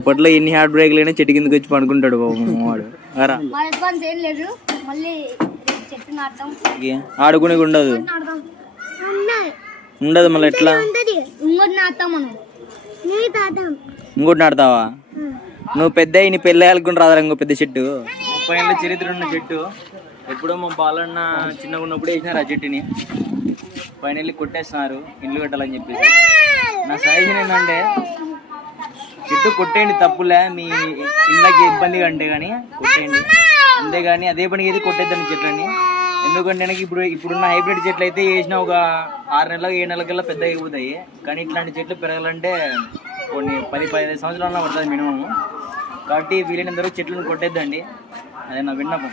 ఇప్పట్లో ఎన్ని హార్ట్ బ్రేక్లు అయినా చెట్టు కిందకి వచ్చి పడుకుంటాడు బాబు వాడు. ఆడుకునే ఉండదు ఉండదు మళ్ళీ ఎట్లా ఇంకోటి నాడతావా నువ్వు పెద్ద నీ పెళ్ళి ఆడుకుని రాదా ఇంకో పెద్ద చెట్టు 30 ఏళ్ళ చరిత్ర ఉన్న చెట్టు. ఎప్పుడో మా బాలన్న చిన్నగా ఉన్నప్పుడు వేసినారు ఆ చెట్టుని, పైన వెళ్ళి కొట్టేస్తున్నారు ఇల్లు కట్టాలని చెప్పేసి. నా సజెషన్ ఏంటంటే చెట్టు కొట్టేయండి, తప్పులే, మీ ఇళ్ళకి ఇబ్బందిగా అంటే కానీ కొట్టేయండి, అంతేగాని అదే పనికి అయితే కొట్టేద్దండి చెట్లని. ఎందుకంటే నాకు ఇప్పుడున్న హైబ్రిడ్ చెట్లు అయితే వేసిన ఒక 6 నెలలకు 7 నెలలకల్లా పెద్ద అయిపోతాయి. కానీ ఇట్లాంటి చెట్లు పెరగాలంటే కొన్ని 10-15 సంవత్సరాల పడుతుంది మినిమం. కాబట్టి వీలైనంత వరకు చెట్లను కొట్టేద్దండి, అదే నా విన్నపం.